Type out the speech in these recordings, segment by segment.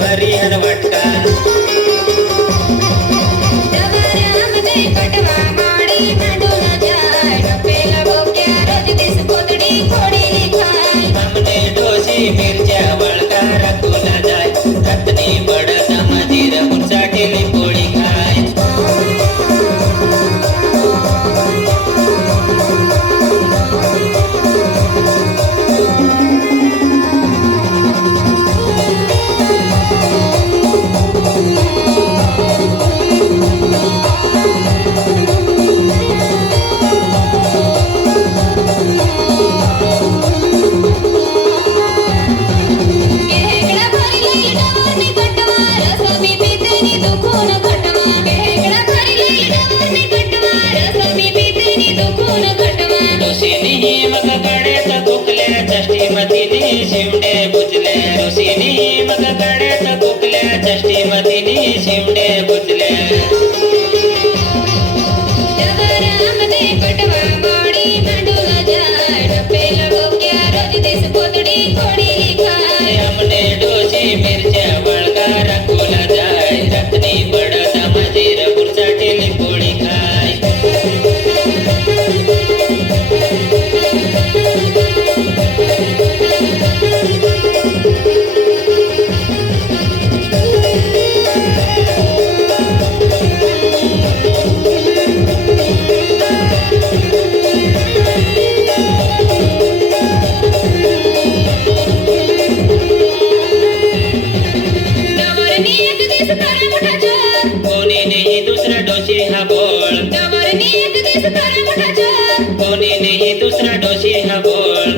भारी अन वाटका डबऱ्यामध्ये कटवा माडी मांडून जाय डपेला बोक्या रोज दिस पोतडी खोडी खाय आमने डोशी मिरच्या वळका राखून जाय रत्नी पडत मजीर मुरसाटेली पोळी खाय गेगडा भरली डवरनी कटवा रस मी पितेनी दुखून घटवा गेगडा भरली डवरनी कटवा रस मी पितेनी दुखून घटवा ऋषीनी मग कड्यात कुकल्या चष्टी मतीने शिमडे बुजले ऋषीनी मग कड्यात कुकल्या चष्टी मतीने शिमडे बुजले डबऱ्यामध्ये कटवा माडी मांडून जाय डपेला बोक्या रोज दिस पोतडी खोडी खाय आमने डोशी मिरच्या वळका राखून जाय रत्नी पडत मजीर मुरसाटेली पोळी खाय डवरनी एक दिस करा मोठा जोर कोणी नाही दुसरा डोशी हा बोळ डवरनी एक दिस करा मोठा जोर कोणी नाही दुसरा डोशी हा बोळ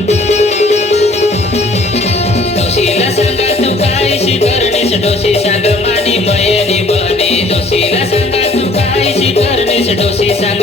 डोशीला सांगा तू कायशी करणेस डोशी सांग मानी मयनी बने डोशीला सांगा तू कायशी करणेस डोशी सांग